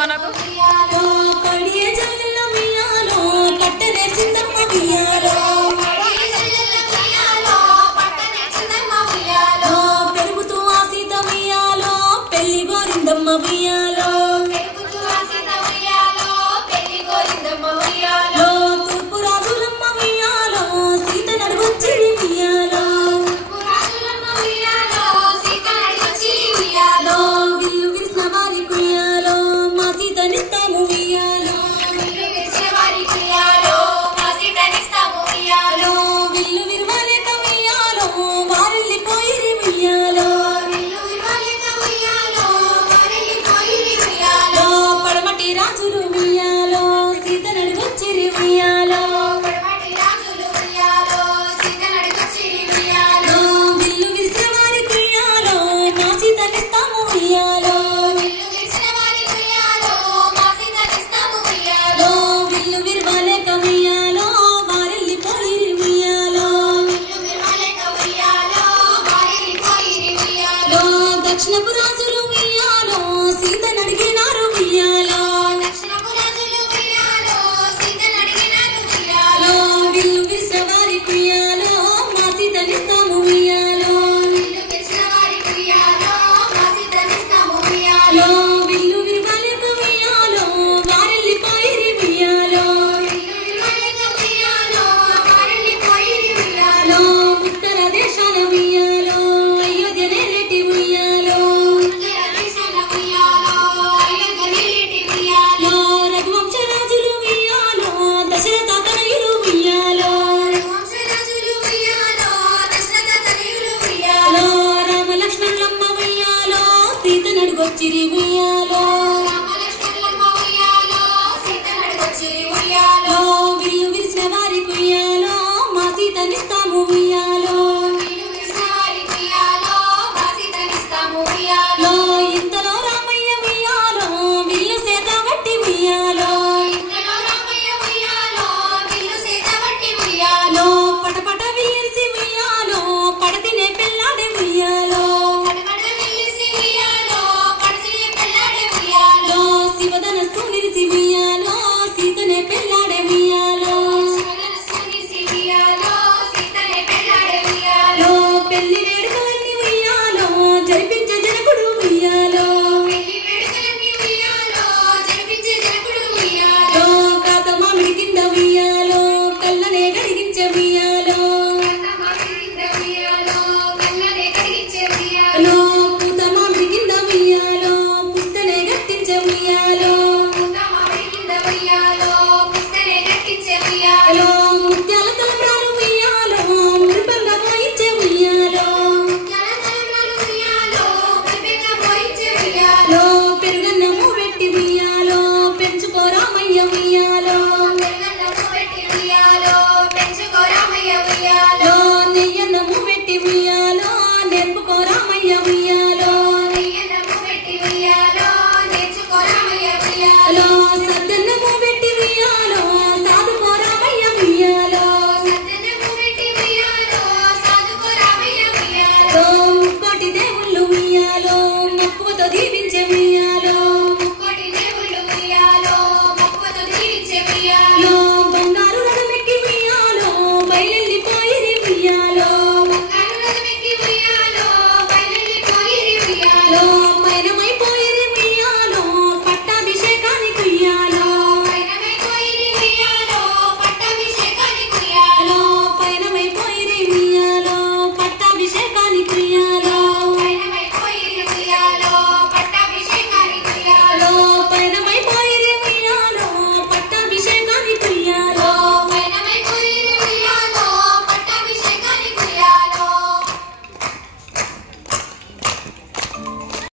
మనకు పెరుగుతూ ఆసీత ఉయ్యాలో పెళ్లి గోరిందమ్మ ఉయ్యాలో తూర్పు రాజులమ్మ ఉయ్యాలో సీత నడువచ్చి ఉయ్యాలో విల్లు విరిసిన వారి కుయ్యాలో మా సీతనిస్తాము ఉయ్యాలో విల్లు విరవలేక ఉయ్యాలో వారెళ్ళిపోయిరి ఉయ్యాలో పడమటి రాజులు ఉయ్యాలో సీత నడువచ్చిరి ఉయ్యాలో విల్లు విరిసిన వారి కుయ్యాలో మా సీతనిస్తాము ఉయ్యాలో విల్లు విరవలేక ఉయ్యాలో వారెళ్ళిపోయిరి ఉయ్యాలో దక్షిణపు రాజులు ఉయ్యాలో సీత నడిగినారు ఉయ్యాలో విల్లు విరిసిన వారి కుయ్యాలో మా సీతనిస్తాము ఉయ్యాలో విల్లు విరవలేక ఉయ్యాలో వారెళ్ళిపోయిరి ఉయ్యాలో ఉత్తర దేశాల ఉయ్యాలో అయోధ్య నేలటి ఉయ్యాలో రఘువంశ రాజులు ఉయ్యాలో దశరథ తనయులు ఉయ్యాలో రామ లక్ష్మణులమ్మ ఉయ్యాలో సీత నడుగొచ్చిరి ఉయ్యాలో విల్లు విరిసిన వారి కుయ్యాలో మా సీతనిస్తాము ఉయ్యాలో ఇంతలో రామయ్య ఉయ్యాలో విల్లు సేత వట్టి ఉయ్యాలో పటపట విల్లిసి ఉయ్యాలో పడతినే పెళ్ళాడే ఉయ్యాలో శివధనస్సు విరిసి ఉయ్యాలో సీతనే పెళ్ళాడే ఉయ్యాలో పెళ్లి వేడుకలన్నీ ఉయ్యాలో జరిపించే జనకుడు ఉయ్యాలో కాత మామిడి కింద ఉయ్యాలో కళ్ళనే గడిగించే ఉయ్యాలో పూత మామిడి కింద ఉయ్యాలో పుస్తనే గట్టించే ఉయ్యాలో ముత్యాల తలంబ్రాలు ఉయ్యాలో మురిపంగా పోయించే ఉయ్యాలో పెరుగన్నము పెట్టి ఉయ్యాలో పెంచుకో రామయ్య ఉయ్యాలో నెయ్యన్నము పెట్టి ఉయ్యాలో నేర్పుకో రామయ్య ఉయ్యాలో సద్దన్నము పెట్టి ఉయ్యాలో సాధుకో రామయ్య ఉయ్యాలో ముక్కోటి దేవుళ్ళు ఉయ్యాలో మక్కువతో దీవి